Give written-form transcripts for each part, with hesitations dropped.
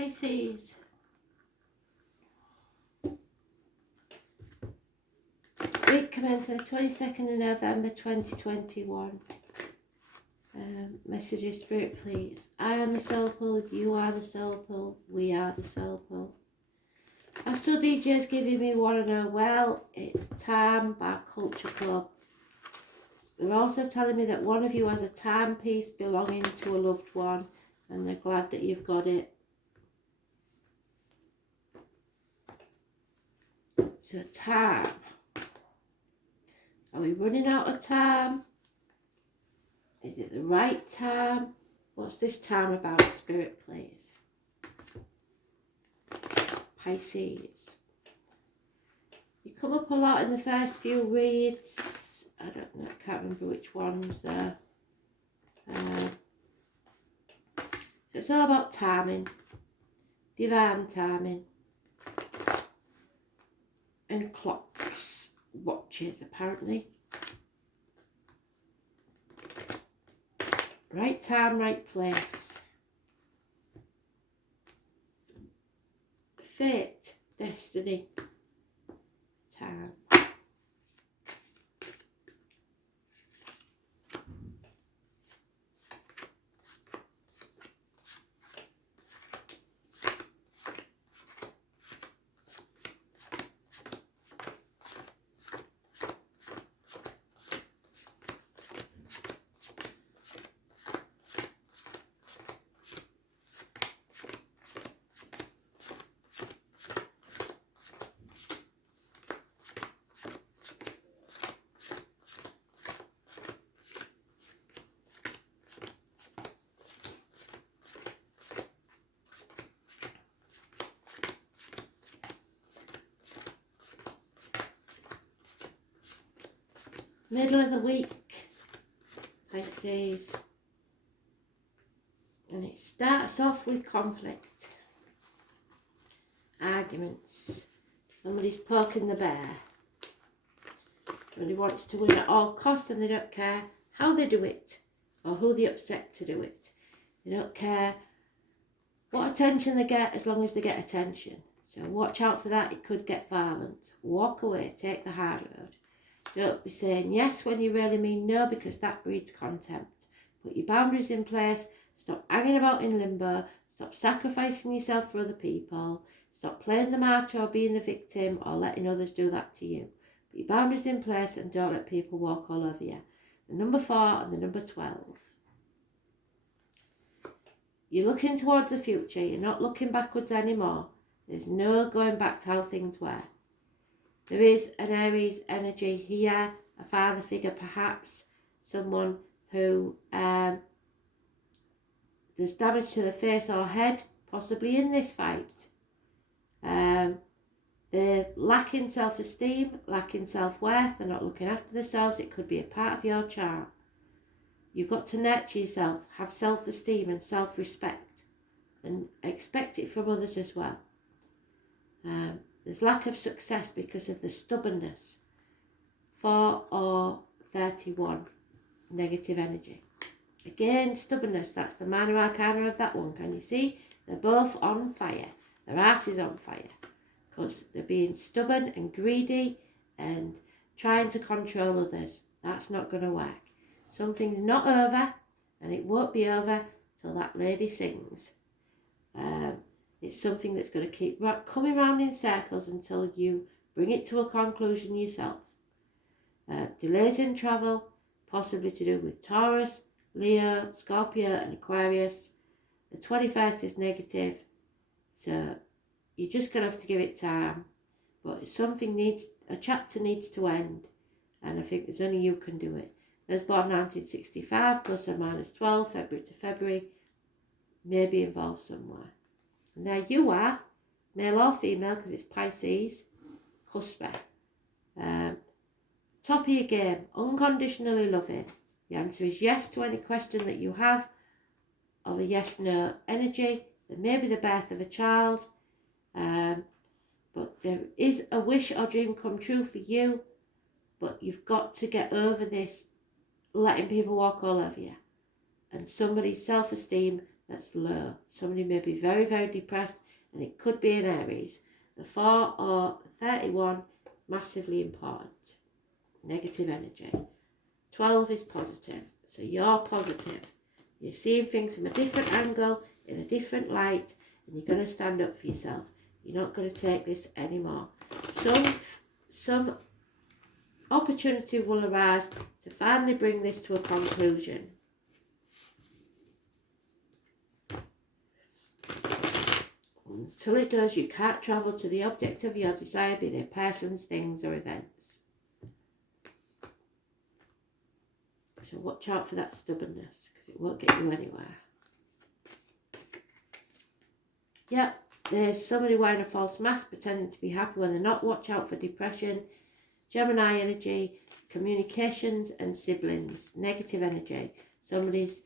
Pisces. Week commencing the 22nd of November 2021. Messages, Spirit, please. I am the soul pool, you are the soul pool, we are the soul pool. Astral DJ is giving me want to know, well, it's time by Culture Club. They're also telling me that one of you has a timepiece belonging to a loved one and they're glad that you've got it. So time. Are we running out of time? Is it the right time? What's this time about, Spirit, please? Pisces. You come up a lot in the first few reads. I don't know, I can't remember which ones there. So it's all about timing. Divine timing. And clocks. Watches, apparently. Right time, right place. Fate, destiny, time. Middle of the week, Pisces, and it starts off with conflict, arguments, somebody's poking the bear, somebody wants to win at all costs and they don't care how they do it or who they upset to do it. They don't care what attention they get as long as they get attention. So watch out for that, it could get violent. Walk away, take the high road. Don't be saying yes when you really mean no, because that breeds contempt. Put your boundaries in place. Stop hanging about in limbo. Stop sacrificing yourself for other people. Stop playing the martyr or being the victim or letting others do that to you. Put your boundaries in place and don't let people walk all over you. The number 4 and the number 12. You're looking towards the future. You're not looking backwards anymore. There's no going back to how things were. There is an Aries energy here, a father figure perhaps, someone who does damage to the face or head, possibly in this fight. They're lacking self-esteem, lacking self-worth, they're not looking after themselves. It could be a part of your chart. You've got to nurture yourself, have self-esteem and self-respect, and expect it from others as well. There's lack of success because of the stubbornness. 4 or 31, negative energy. Again, stubbornness, that's the minor arcana of that one. Can you see? They're both on fire. Their arse is on fire. Because they're being stubborn and greedy and trying to control others. That's not going to work. Something's not over, and it won't be over till that lady sings. It's something that's going to keep coming round in circles until you bring it to a conclusion yourself. Delays in travel, possibly to do with Taurus, Leo, Scorpio and Aquarius. The 21st is negative, so you're just going to have to give it time. But a chapter needs to end, and I think there's only you can do it. I was born 1965, plus or minus 12, February to February, maybe involved somewhere. And there you are, male or female, because it's Pisces, cusper. Top of your game, unconditionally loving. The answer is yes to any question that you have of a yes-no energy. There may be the birth of a child, but there is a wish or dream come true for you, but you've got to get over this letting people walk all over you. And somebody's self-esteem, that's low. Somebody may be very, very depressed, and it could be an Aries. The 4 or 31, massively important. Negative energy. 12 is positive. So you're positive. You're seeing things from a different angle, in a different light, and you're going to stand up for yourself. You're not going to take this anymore. Some opportunity will arise to finally bring this to a conclusion. Until it does, you can't travel to the object of your desire, be they persons, things, or events. So watch out for that stubbornness, because it won't get you anywhere. Yep, there's somebody wearing a false mask, pretending to be happy when they're not. Watch out for depression. Gemini energy, communications and siblings. Negative energy. Somebody's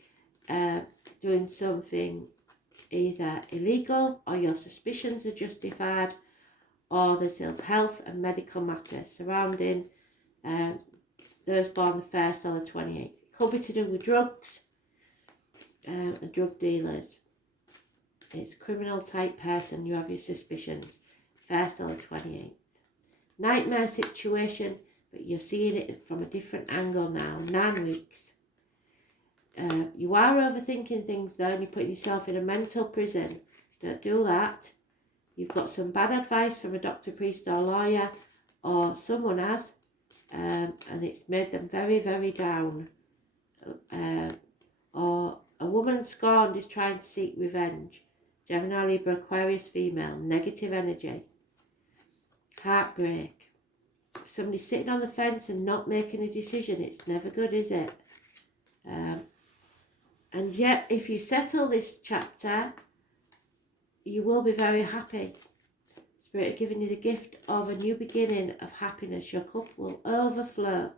doing something either illegal, or your suspicions are justified, or there's health and medical matters surrounding those born the 1st or the 28th. It could be to do with drugs and drug dealers. It's a criminal type person, you have your suspicions, 1st or the 28th. Nightmare situation, but you're seeing it from a different angle now. 9 weeks. You are overthinking things though, and you're putting yourself in a mental prison. Don't do that. You've got some bad advice from a doctor, priest or lawyer, or someone has, and it's made them very, very down. Or a woman scorned is trying to seek revenge. Gemini, Libra, Aquarius, female. Negative energy. Heartbreak. Somebody sitting on the fence and not making a decision. It's never good, is it? And yet, if you settle this chapter, you will be very happy. Spirit are giving you the gift of a new beginning of happiness. Your cup will overflow.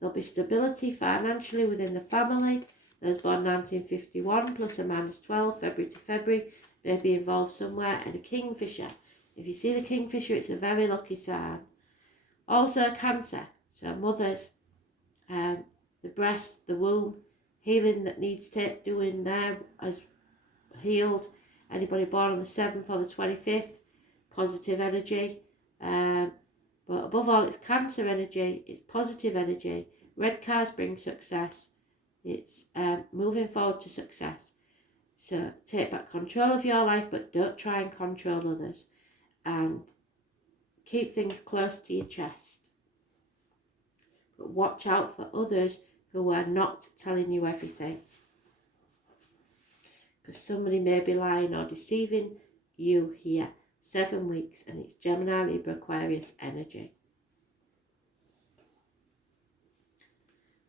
There'll be stability financially within the family. Those born 1951 plus or minus 12, February to February, may be involved somewhere. And a kingfisher. If you see the kingfisher, it's a very lucky sign. Also a Cancer. So mothers, the breast, the womb, healing that needs doing there as healed. Anybody born on the 7th or the 25th, positive energy. But above all, it's Cancer energy, it's positive energy. Red cards bring success. It's moving forward to success. So take back control of your life, but don't try and control others. And keep things close to your chest. But watch out for others who are not telling you everything. Because somebody may be lying or deceiving you here. 7 weeks, and it's Gemini, Libra, Aquarius energy.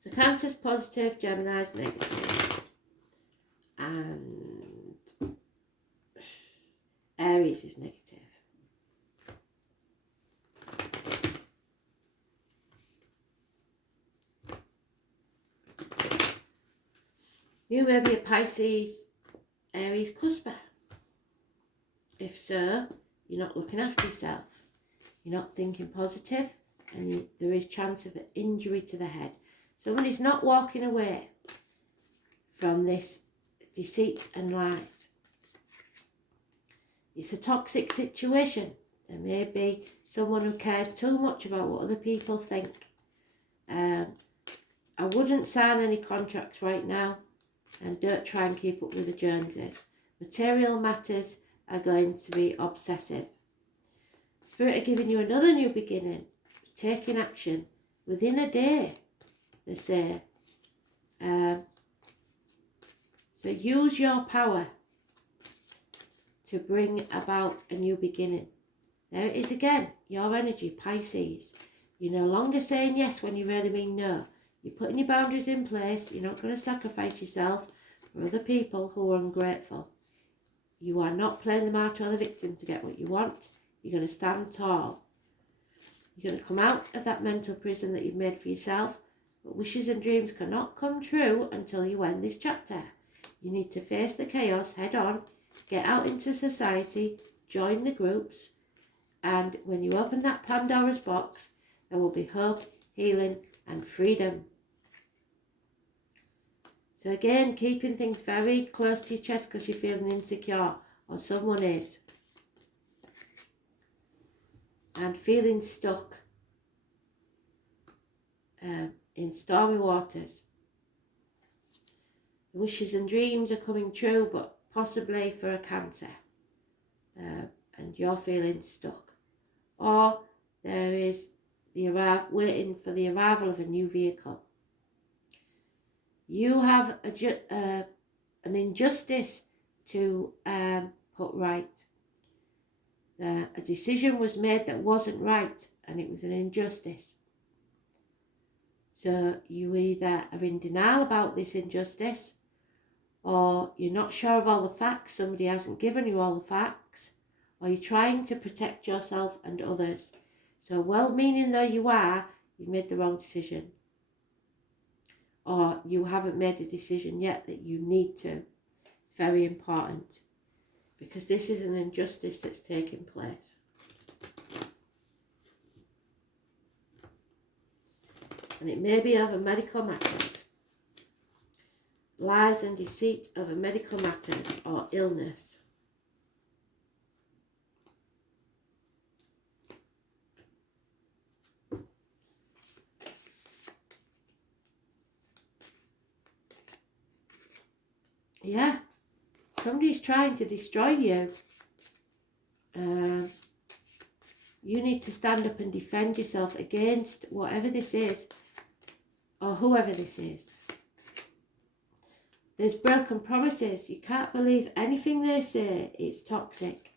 So Cancer's positive, Gemini's negative. And Aries is negative. You may be a Pisces, Aries cusper. If so, you're not looking after yourself. You're not thinking positive, and there is chance of an injury to the head. Somebody's not walking away from this deceit and lies. It's a toxic situation. There may be someone who cares too much about what other people think. I wouldn't sign any contracts right now, and don't try and keep up with the Joneses. Material matters are going to be obsessive. Spirit are giving you another new beginning, taking action within a day, they say. So use your power to bring about a new beginning. There it is again, your energy, Pisces. You're no longer saying yes when you really mean no. You're putting your boundaries in place. You're not going to sacrifice yourself for other people who are ungrateful. You are not playing the martyr or the victim to get what you want. You're going to stand tall. You're going to come out of that mental prison that you've made for yourself. But wishes and dreams cannot come true until you end this chapter. You need to face the chaos head on, get out into society, join the groups, and when you open that Pandora's box, there will be hope, healing, and freedom. So again, keeping things very close to your chest because you're feeling insecure, or someone is. And feeling stuck in stormy waters. Wishes and dreams are coming true, but possibly for a Cancer. And you're feeling stuck. Or there is waiting for the arrival of a new vehicle. You have an injustice to put right. A decision was made that wasn't right, and it was an injustice. So you either are in denial about this injustice, or you're not sure of all the facts, somebody hasn't given you all the facts, or you're trying to protect yourself and others. So well-meaning though you are, you've made the wrong decision. Or you haven't made a decision yet that you need to. It's very important, because this is an injustice that's taking place. And it may be over medical matters. Lies and deceit over medical matters or illness. Yeah, somebody's trying to destroy you. You need to stand up and defend yourself against whatever this is, or whoever this is. There's broken promises. You can't believe anything they say. It's toxic.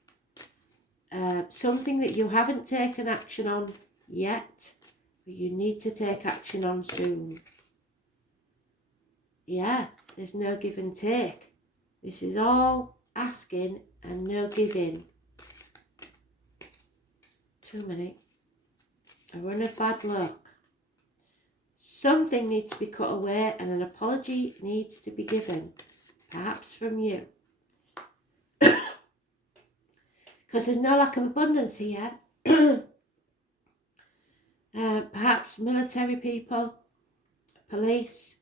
Something that you haven't taken action on yet, but you need to take action on soon. Yeah, there's no give and take. This is all asking and no giving. Too many. A run of bad luck. Something needs to be cut away and an apology needs to be given. Perhaps from you. Because there's no lack of abundance here. Perhaps military people, police,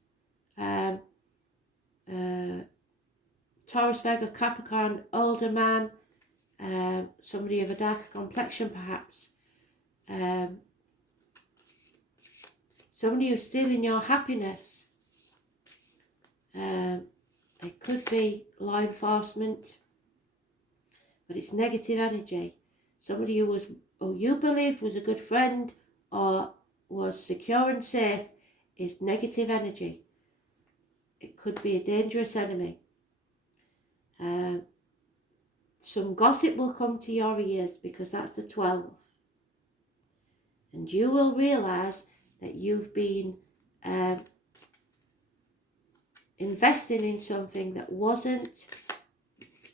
Taurus, Virgo, Capricorn, older man, somebody of a darker complexion perhaps. Somebody who's stealing your happiness. It could be law enforcement, but it's negative energy. Somebody who you believed was a good friend or was secure and safe is negative energy. It could be a dangerous enemy. Some gossip will come to your ears because that's the 12th. And you will realise that you've been investing in something that wasn't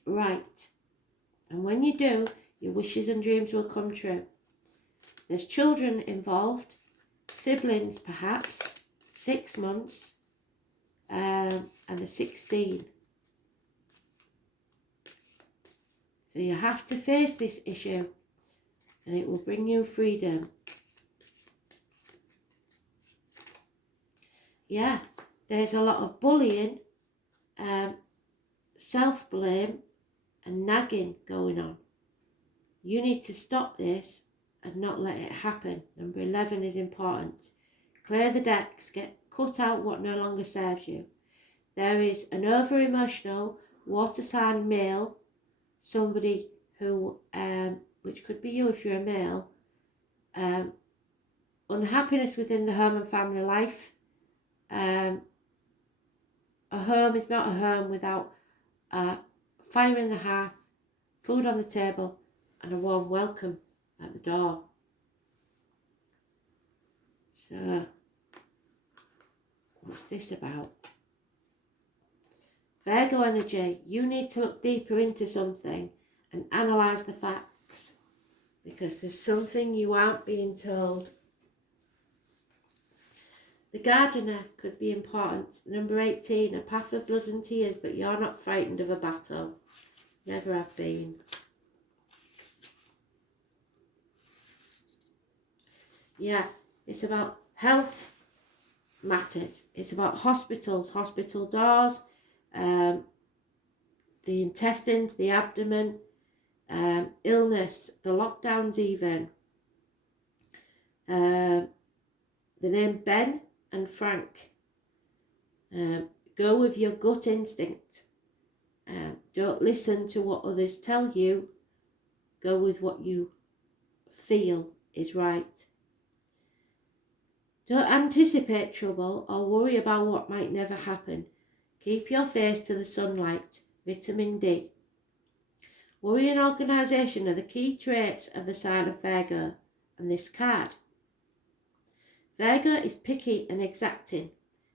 right. And when you do, your wishes and dreams will come true. There's children involved, siblings perhaps, 6 months, and they're 16. So you have to face this issue, and it will bring you freedom. Yeah, there's a lot of bullying, self-blame and nagging going on. You need to stop this and not let it happen. Number 11 is important. Clear the decks, cut out what no longer serves you. There is an over-emotional water sign male, somebody who, which could be you if you're a male, unhappiness within the home and family life. A home is not a home without fire in the hearth, food on the table, and a warm welcome at the door. So, what's this about? Virgo energy, you need to look deeper into something and analyse the facts, because there's something you aren't being told. The gardener could be important. Number 18, a path of blood and tears, but you're not frightened of a battle. Never have been. Yeah, it's about health, matters. It's about hospitals, hospital doors, the intestines, the abdomen, illness, the lockdowns even. The name Ben and Frank. Go with your gut instinct. Don't listen to what others tell you. Go with what you feel is right. Don't anticipate trouble or worry about what might never happen. Keep your face to the sunlight. Vitamin D. Worry and organisation are the key traits of the sign of Virgo and this card. Virgo is picky and exacting,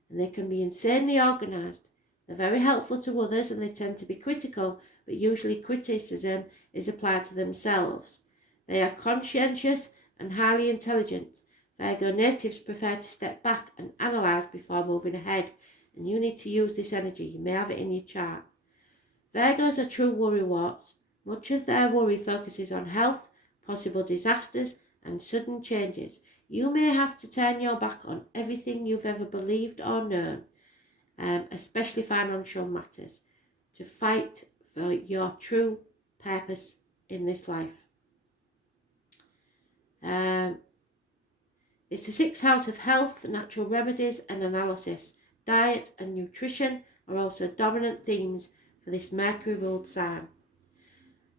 and they can be insanely organised. They're very helpful to others and they tend to be critical, but usually criticism is applied to themselves. They are conscientious and highly intelligent. Virgo natives prefer to step back and analyse before moving ahead, and you need to use this energy. You may have it in your chart. Virgos are true worrywarts. Much of their worry focuses on health, possible disasters, and sudden changes. You may have to turn your back on everything you've ever believed or known, especially financial matters, to fight for your true purpose in this life. It's the sixth house of health, natural remedies and analysis. Diet and nutrition are also dominant themes for this Mercury-ruled sign.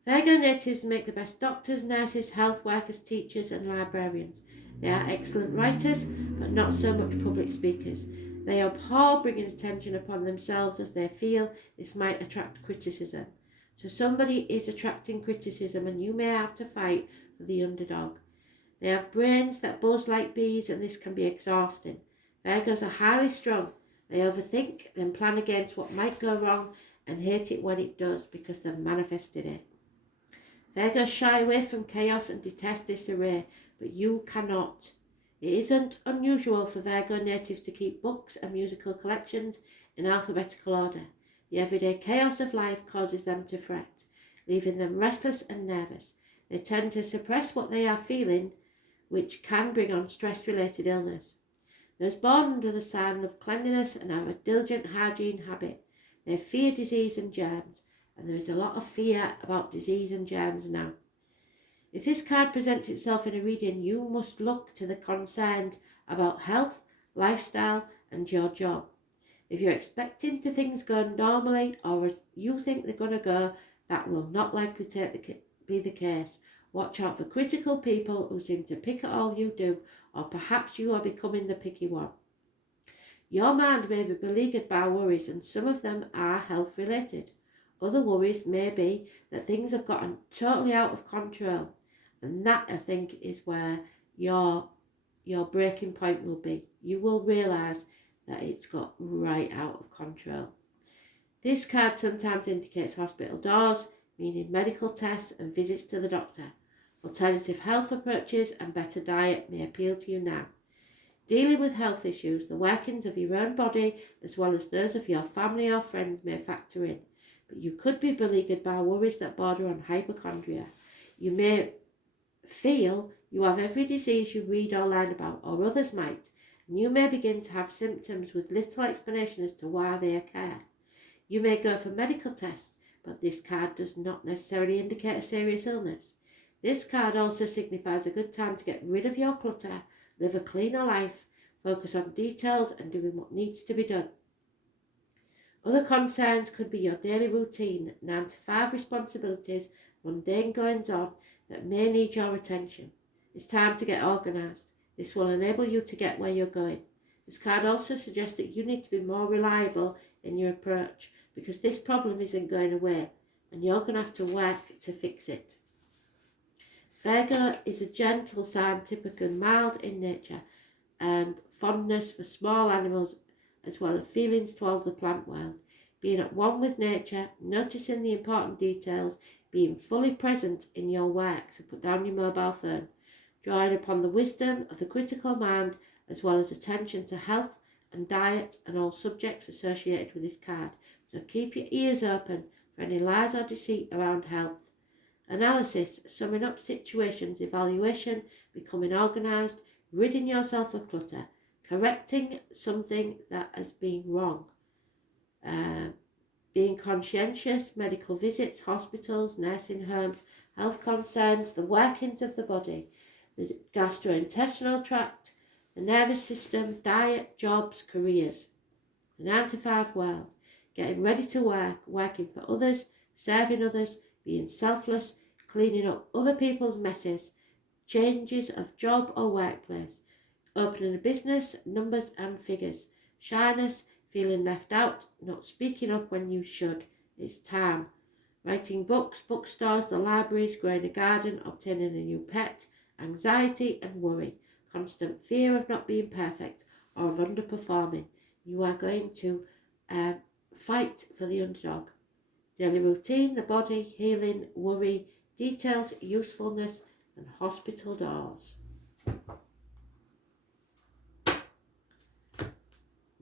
Virgo natives make the best doctors, nurses, health workers, teachers and librarians. They are excellent writers, but not so much public speakers. They abhor bringing attention upon themselves as they feel this might attract criticism. So somebody is attracting criticism and you may have to fight for the underdog. They have brains that buzz like bees and this can be exhausting. Virgos are highly strung. They overthink, then plan against what might go wrong and hate it when it does because they've manifested it. Virgos shy away from chaos and detest disarray, but you cannot. It isn't unusual for Virgo natives to keep books and musical collections in alphabetical order. The everyday chaos of life causes them to fret, leaving them restless and nervous. They tend to suppress what they are feeling, which can bring on stress-related illness. Those born under the sign of cleanliness and have a diligent hygiene habit. They fear disease and germs, and there is a lot of fear about disease and germs now. If this card presents itself in a reading, you must look to the concerns about health, lifestyle, and your job. If you're expecting things go normally, or as you think they're going to go, that will not likely be the case. Watch out for critical people who seem to pick at all you do, or perhaps you are becoming the picky one. Your mind may be beleaguered by worries, and some of them are health-related. Other worries may be that things have gotten totally out of control, and that, I think, is where your breaking point will be. You will realise that it's got right out of control. This card sometimes indicates hospital doors, meaning medical tests and visits to the doctor. Alternative health approaches and better diet may appeal to you now. Dealing with health issues, the workings of your own body as well as those of your family or friends may factor in, but you could be beleaguered by worries that border on hypochondria. You may feel you have every disease you read or learn about, or others might, and you may begin to have symptoms with little explanation as to why they occur. You may go for medical tests, but this card does not necessarily indicate a serious illness. This card also signifies a good time to get rid of your clutter, live a cleaner life, focus on details and doing what needs to be done. Other concerns could be your daily routine, 9 to 5 responsibilities, mundane goings on that may need your attention. It's time to get organised. This will enable you to get where you're going. This card also suggests that you need to be more reliable in your approach because this problem isn't going away and you're going to have to work to fix it. Virgo is a gentle sign, typically mild in nature, and fondness for small animals as well as feelings towards the plant world. Being at one with nature, noticing the important details, being fully present in your work, so put down your mobile phone, drawing upon the wisdom of the critical mind as well as attention to health and diet and all subjects associated with this card. So keep your ears open for any lies or deceit around health. Analysis, summing up situations, evaluation, becoming organised, ridding yourself of clutter. correcting something that has been wrong. Being conscientious, medical visits, hospitals, nursing homes, health concerns, the workings of the body, the gastrointestinal tract, the nervous system, diet, jobs, careers. The 9 to 5 world, getting ready to work, working for others, serving others, being selfless, cleaning up other people's messes, changes of job or workplace, opening a business, numbers and figures, shyness, feeling left out, not speaking up when you should. It's time. Writing books, bookstores, the libraries, growing a garden, obtaining a new pet, anxiety and worry, constant fear of not being perfect or of underperforming. You are going to fight for the underdog. Daily routine, the body, healing, worry, details, usefulness and hospital doors.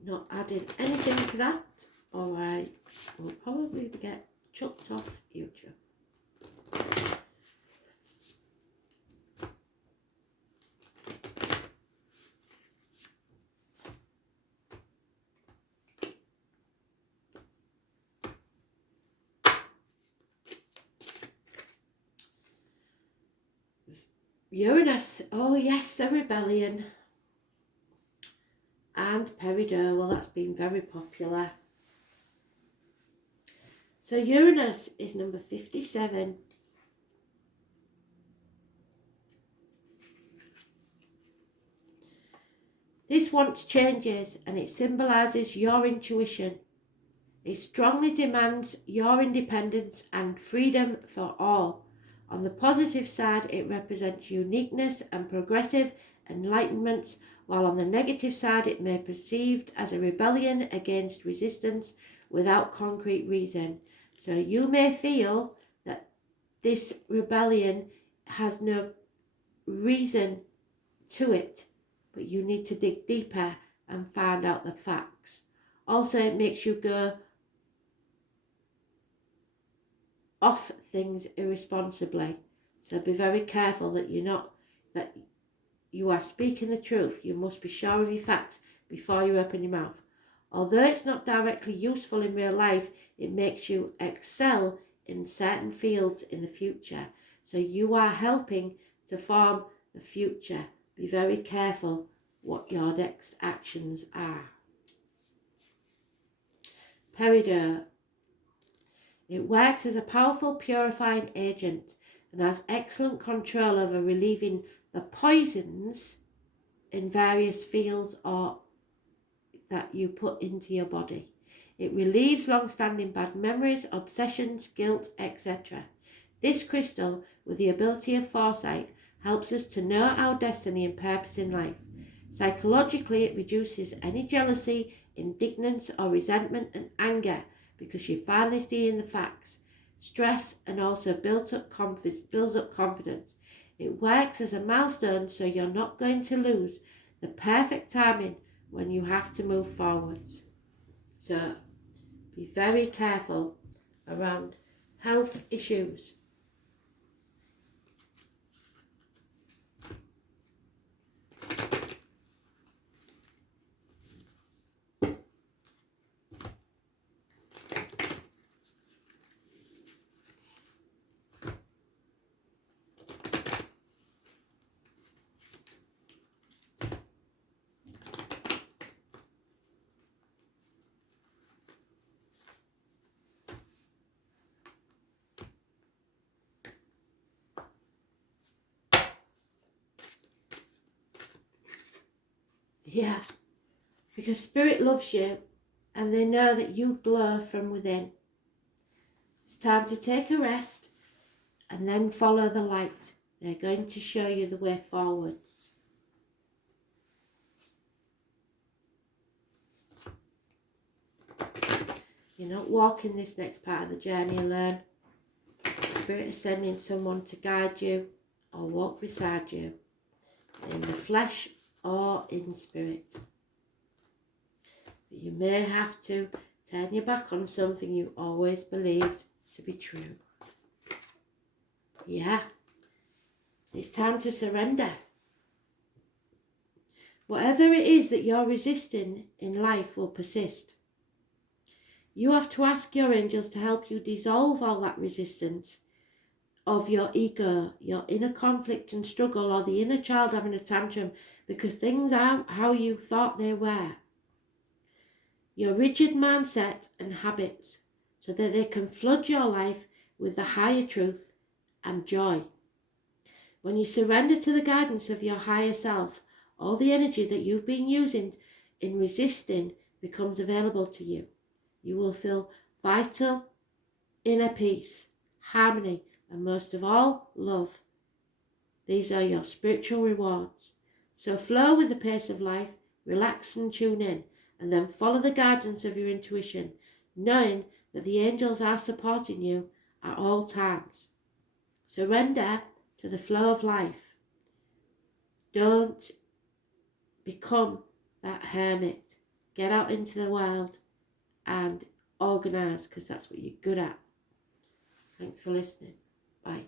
Not adding anything to that, or I will probably get chucked off YouTube. Uranus, oh yes, a rebellion. And Peridot, well, that's been very popular. So Uranus is number 57. This wants changes and it symbolises your intuition. It strongly demands your independence and freedom for all. On the positive side, it represents uniqueness and progressive enlightenment, while on the negative side it may be perceived as a rebellion against resistance without concrete reason. So you may feel that this rebellion has no reason to it, but you need to dig deeper and find out the facts. Also, it makes you go off things irresponsibly. So be very careful that you are speaking the truth. You must be sure of your facts before you open your mouth. Although it's not directly useful in real life, it makes you excel in certain fields in the future. So you are helping to form the future. Be very careful what your next actions are. Peridot. It works as a powerful purifying agent and has excellent control over relieving the poisons in various fields or that you put into your body. It relieves long-standing bad memories, obsessions, guilt, etc. This crystal, with the ability of foresight, helps us to know our destiny and purpose in life. Psychologically, it reduces any jealousy, indignance or resentment and anger because you're finally seeing the facts. Stress and also builds up confidence. It works as a milestone so you're not going to lose the perfect timing when you have to move forwards. So be very careful around health issues. Yeah, because Spirit loves you and they know that you glow from within. It's time to take a rest and then follow the light. They're going to show you the way forwards. You're not walking this next part of the journey alone. Spirit is sending someone to guide you or walk beside you in the flesh or in spirit. But you may have to turn your back on something you always believed to be true. Yeah, it's time to surrender. Whatever it is that you're resisting in life will persist. You have to ask your angels to help you dissolve all that resistance of your ego, your inner conflict and struggle, or the inner child having a tantrum because things aren't how you thought they were. Your rigid mindset and habits, so that they can flood your life with the higher truth and joy. When you surrender to the guidance of your higher self, all the energy that you've been using in resisting becomes available to you. You will feel vital inner peace, harmony, and most of all, love. These are your spiritual rewards. So flow with the pace of life, relax and tune in, and then follow the guidance of your intuition, knowing that the angels are supporting you at all times. Surrender to the flow of life. Don't become that hermit. Get out into the world and organise, because that's what you're good at. Thanks for listening. Bye.